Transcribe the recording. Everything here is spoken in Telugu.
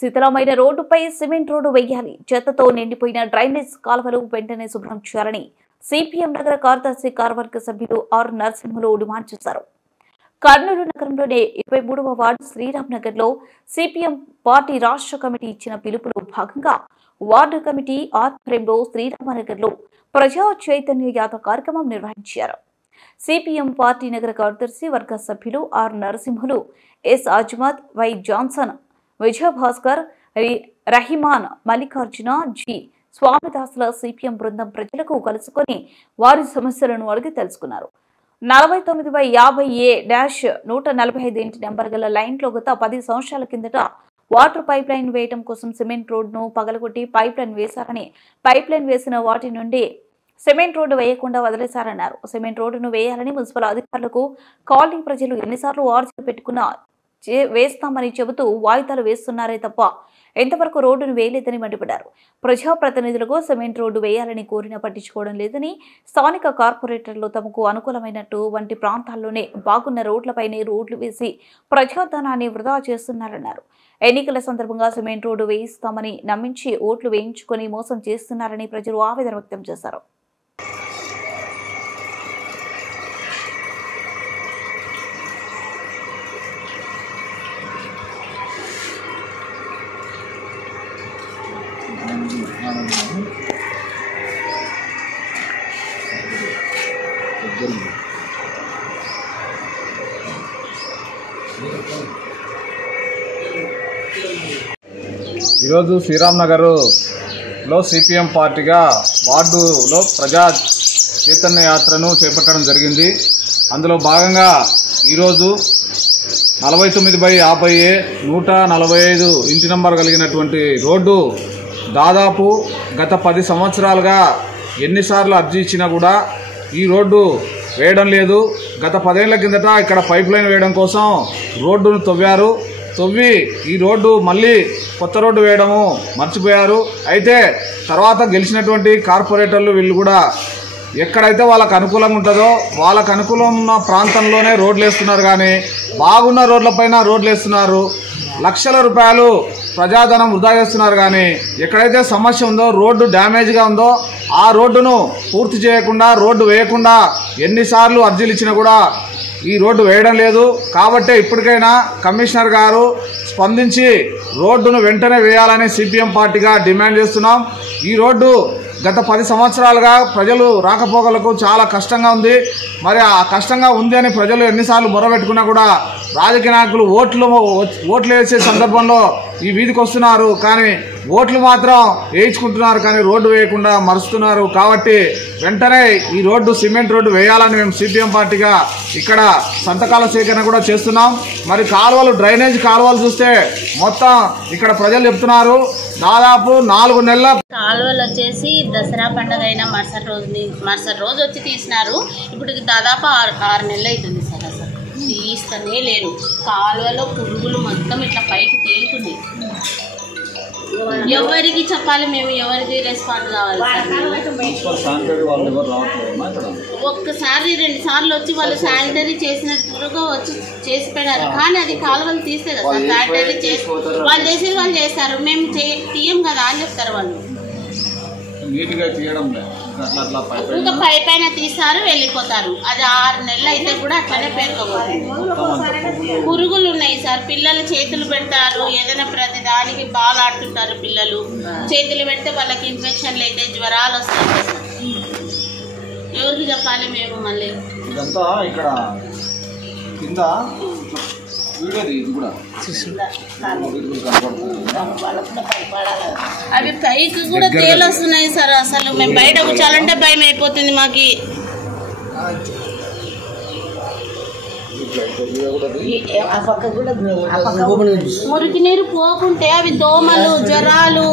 శిథిలమైన రోడ్డుపై సిమెంట్ రోడ్డు వేయాలి. చెత్తతో నిండిపోయిన డ్రైనేజ్ కాలువలు వెంటనే శుభ్రం చేయాలని సిపిఎం నగర కార్యదర్శి కార్యవర్గ సభ్యులు ఆర్ నరసింహులు డిమాండ్ చేశారు. కర్నూలు నగరంలోని 23వ వార్డు శ్రీరామ్ నగర్ లో సిపిఎం పార్టీ రాష్ట్ర కమిటీ ఇచ్చిన పిలుపులో భాగంగా వార్డు కమిటీ ఆధ్వర్యంలో శ్రీరామనగర్ లో ప్రజా చైతన్య యాత్ర కార్యక్రమం నిర్వహించారు. సిపిఎం పార్టీ నగర కార్యదర్శి వర్గ సభ్యులు R Narasimhulu, S Ajmad, Y Johnson, Vijayabhaskar, Rahiman, Mallikarjuna, G స్వామిదాసుల సిపిఎం బృందం ప్రజలకు కలుసుకొని వారి సమస్యలను అడిగి తెలుసుకున్నారు. 49/50A-145 ఇంటి నెంబర్ గల లైన్లో గత 10 సంవత్సరాల కిందట వాటర్ పైప్ లైన్ వేయడం కోసం సిమెంట్ రోడ్ను పగలగొట్టి పైప్ లైన్ వేశారని, పైప్ లైన్ వేసిన వాటి నుండి సిమెంట్ రోడ్డు వేయకుండా వదిలేశారన్నారు. సిమెంట్ రోడ్డును వేయాలని మున్సిపల్ అధికారులకు కాలనీ ప్రజలు ఎన్నిసార్లు ఆర్జీలు పెట్టుకున్నా వేస్తామని చెబుతూ వాయిదాలు వేస్తున్నారే తప్ప ఎంతవరకు రోడ్డును వేయలేదని మండిపడ్డారు. ప్రజాప్రతినిధులకు సిమెంట్ రోడ్డు వేయాలని కోరినా పట్టించుకోవడం లేదని, స్థానిక కార్పొరేటర్లు తమకు అనుకూలమైనట్టు వంటి ప్రాంతాల్లోనే బాగున్న రోడ్లపైనే రోడ్లు వేసి ప్రజాధనాన్ని వృధా చేస్తున్నారన్నారు. ఎన్నికల సందర్భంగా సిమెంట్ రోడ్డు వేయిస్తామని నమ్మించి ఓట్లు వేయించుకొని మోసం చేస్తున్నారని ప్రజలు ఆవేదన వ్యక్తం చేశారు. ఈరోజు శ్రీరామ్ నగర్లో సిపిఎం పార్టీగా వార్డులో ప్రజా చైతన్య యాత్రను చేపట్టడం జరిగింది. అందులో భాగంగా ఈరోజు 49/50A-145 ఇంటి నంబర్ కలిగినటువంటి రోడ్డు దాదాపు గత 10 సంవత్సరాలుగా ఎన్నిసార్లు అర్జీ ఇచ్చినా కూడా ఈ రోడ్డు వేయడం లేదు. గత 10 ఏళ్ల కిందట ఇక్కడ పైప్ లైన్ వేయడం కోసం రోడ్డును తవ్వి ఈ రోడ్డు మళ్ళీ కొత్త రోడ్డు వేయడము మర్చిపోయారు. అయితే తర్వాత గెలిచినటువంటి కార్పొరేటర్లు వీళ్ళు కూడా ఎక్కడైతే వాళ్ళకు అనుకూలంగా ఉంటుందో వాళ్ళకు అనుకూలం ఉన్న ప్రాంతంలోనే రోడ్లు వేస్తున్నారు, కానీ బాగున్న రోడ్లపైన రోడ్లు వేస్తున్నారు. లక్షల రూపాయలు ప్రజాధనం వృధా చేస్తున్నారు, కానీ ఎక్కడైతే సమస్య ఉందో రోడ్డు డ్యామేజ్గా ఉందో ఆ రోడ్డును పూర్తి చేయకుండా, రోడ్డు వేయకుండా ఎన్నిసార్లు అర్జీలు ఇచ్చినా కూడా ఈ రోడ్డు వేయడం లేదు. కాబట్టి ఇప్పటికైనా కమిషనర్ గారు స్పందించి రోడ్డును వెంటనే వేయాలని సిపిఎం పార్టీగా డిమాండ్ చేస్తున్నాం. ఈ రోడ్డు గత 10 సంవత్సరాలుగా ప్రజలు రాకపోకలకు చాలా కష్టంగా ఉంది. మరి ఆ కష్టంగా ఉంది అని ప్రజలు ఎన్నిసార్లు మొరబెట్టుకున్నా కూడా రాజకీయ నాయకులు ఓట్లు వేసే సందర్భంలో ఈ వీధికి వస్తున్నారు, కానీ ఓట్లు మాత్రం వేయించుకుంటున్నారు, కానీ రోడ్డు వేయకుండా మరుస్తున్నారు. కాబట్టి వెంటనే ఈ రోడ్డు సిమెంట్ రోడ్డు వేయాలని మేము సిపిఎం పార్టీగా ఇక్కడ సంతకాల సేకరణ కూడా చేస్తున్నాం. మరి కాలువలు, డ్రైనేజ్ కాలువలు చూస్తే మొత్తం ఇక్కడ ప్రజలు చెప్తున్నారు దాదాపు 4 నెలల కాలువలు వచ్చేసి దసరా పండుగ అయినా మరుసటి రోజు వచ్చి తీసినారు. ఇప్పుడు దాదాపు 6 నెలలు అవుతుంది సార్. అసలు తీస్తూనే లేరు. కాలువలో పురుగులు మొత్తం ఇట్లా పైకి తేలుతుంది. ఎవరికి చెప్పాలి మేము, ఎవరికి రెస్పాండ్ కావాలి సార్? ఒక్కసారి 2 సార్లు వచ్చి వాళ్ళు శానిటరీ చేసినట్టుగా వచ్చి చేసి పెట్టారు, కానీ అది కాలువలు తీస్తే కదా సార్. శానిటరీ చేసి వాళ్ళు చేసేది వాళ్ళు చేస్తారు, మేము తీయం కదా అని చెప్తారు వాళ్ళు. ఇంకా పై పైన తీస్తారు, వెళ్ళిపోతారు. అది 6 నెలలు అయితే కూడా అట్లనే పేరుకోబోతుంది. పురుగులు ఉన్నాయి సార్. పిల్లలు చేతులు పెడతారు, ఏదైనా ప్రతి దానికి బాల్ ఆడుతుంటారు పిల్లలు. చేతులు పెడితే వాళ్ళకి ఇన్ఫెక్షన్లు అయితే జ్వరాలు వస్తాయి సార్. ఎవరికి చెప్పాలి మేము? మళ్ళీ ఇదంతా ఇక్కడ కింద అవి పైకి కూడా తేలొస్తున్నాయి సార్. అసలు మేము బయట కూర్చోాలంటే భయం అయిపోతుంది మాకి. మురికి నీరు పోకుంటే అవి దోమలు, జ్వరాలు